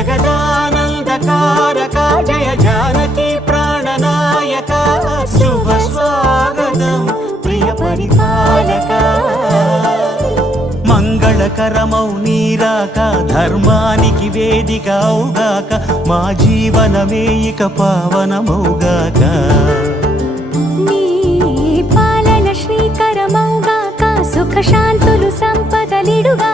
జగదానందకారక జయ జానకి ప్రాణనాయక శుభ స్వాగతం ప్రియ పరిపాలక మంగళకరమౌ నీరాక ధర్మానికి వేదిక అవుగాక మా జీవనమే ఇక పావనమౌగాక నీ పాలన శ్రీకరమౌగాక సుఖ శాంతులు సంపదలిడుగా